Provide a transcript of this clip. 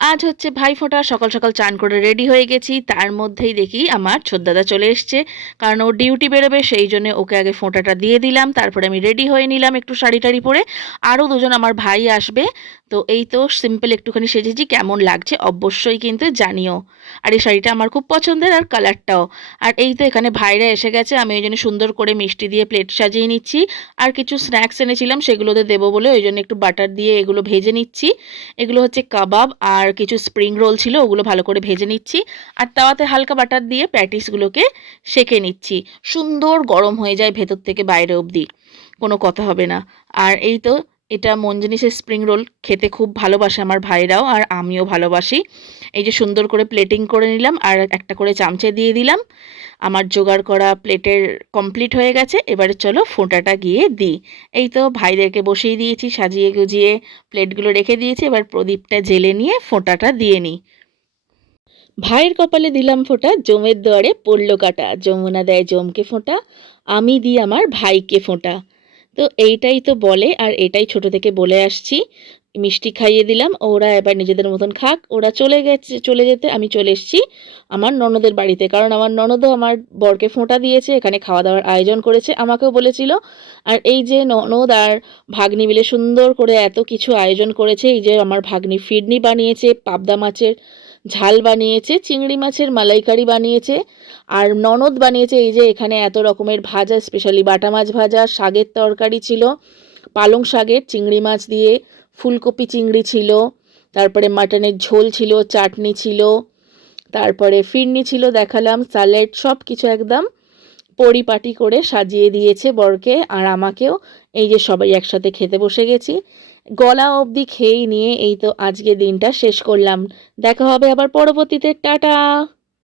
আজ হচ্ছে ভাইফোঁটা, সকাল সকাল চান করে রেডি হয়ে গেছি, তার মধ্যেই দেখি আমার ছোটদাদা চলে এসছে। কারণ ও ডিউটি বেরোবে, সেই জন্য ওকে আগে ফোঁটাটা দিয়ে দিলাম, তারপরে আমি রেডি হয়ে নিলাম একটু শাড়ি টাড়ি পরে। আরও দুজন আমার ভাই আসবে। তো এই তো সিম্পল একটুখানি সেজেছি, কেমন লাগছে অবশ্যই কিন্তু জানিও। আর এই শাড়িটা আমার খুব পছন্দের, আর কালারটাও। আর এই তো এখানে ভাইরা এসে গেছে, আমি ওই জন্য সুন্দর করে মিষ্টি দিয়ে প্লেট সাজিয়ে নিচ্ছি। আর কিছু স্ন্যাক্স এনেছিলাম, সেগুলোতে দেবো বলে ওই জন্য একটু বাটার দিয়ে এগুলো ভেজে নিচ্ছি। এগুলো হচ্ছে কাবাব, আর কিছু স্প্রিং রোল ছিল, ওগুলো ভালো করে ভেজে নিচ্ছি। আর তাওয়াতে হালকা বাটার দিয়ে প্যাটিসগুলোকে সেঁকে নিচ্ছি। সুন্দর গরম হয়ে যায় ভেতর থেকে বাইরে অবধি, কোনো কথা হবে না। আর এই তো এটা মন জিনিসের স্প্রিং রোল, খেতে খুব ভালোবাসে আমার ভাইরাও, আর আমিও ভালোবাসি। এই যে সুন্দর করে প্লেটিং করে নিলাম, আর একটা করে চামচে দিয়ে দিলাম। আমার জোগাড় করা প্লেটের কমপ্লিট হয়ে গেছে, এবারে চলো ফোঁটাটা গিয়ে দিই। এই তো ভাইদেরকে বসিয়ে দিয়েছি, সাজিয়ে গুজিয়ে প্লেটগুলো রেখে দিয়েছি, এবার প্রদীপটা জেলে নিয়ে ফোঁটাটা দিয়ে নিই। ভাইয়ের কপালে দিলাম ফোঁটা, জমের দুয়ারে পড়ল কাটা, যমুনা দেয় জমকে ফোঁটা, আমি দিই আমার ভাইকে ফোঁটা। তো এইটাই তো বলে, আর এটাই ছোট থেকে বলে আসছি। মিষ্টি খাইয়ে দিলাম, ওরা এবার নিজেদের মতন খাক। ওরা চলে যেতে আমি চলে এসেছি আমার ননদের বাড়িতে, কারণ আমার ননদও আমার বরকে ফোঁটা দিয়েছে, এখানে খাওয়া দাওয়ার আয়োজন করেছে, আমাকেও বলেছিল। আর এই যে ননদ আর ভাগ্নি মিলে সুন্দর করে এত কিছু আয়োজন করেছে। এই যে আমার ভাগ্নি ফিরনি বানিয়েছে, পাবদা মাছের ঝাল বানিয়েছে, চিংড়ি মাছের মালাইকারি বানিয়েছে, আর ননদ বানিয়েছে এই যে এখানে এত রকমের ভাজা, স্পেশালি বাটা মাছ ভাজা, শাকের তরকারি ছিল, পালং শাকের চিংড়ি মাছ দিয়ে, ফুলকপি চিংড়ি ছিল, তারপরে মাটনের ঝোল ছিল, চাটনি ছিল, তারপরে ফিরনি ছিল দেখালাম, স্যালাড, সব কিছু একদম পরিপাটি করে সাজিয়ে দিয়েছে বরকে আর আমাকেও। এই যে সবাই একসাথে খেতে বসে গেছি, গলা অবধি খেয়ে নিয়ে এই তো আজকে দিনটা শেষ করলাম। দেখা হবে আবার পরবর্তীতে, টাটা।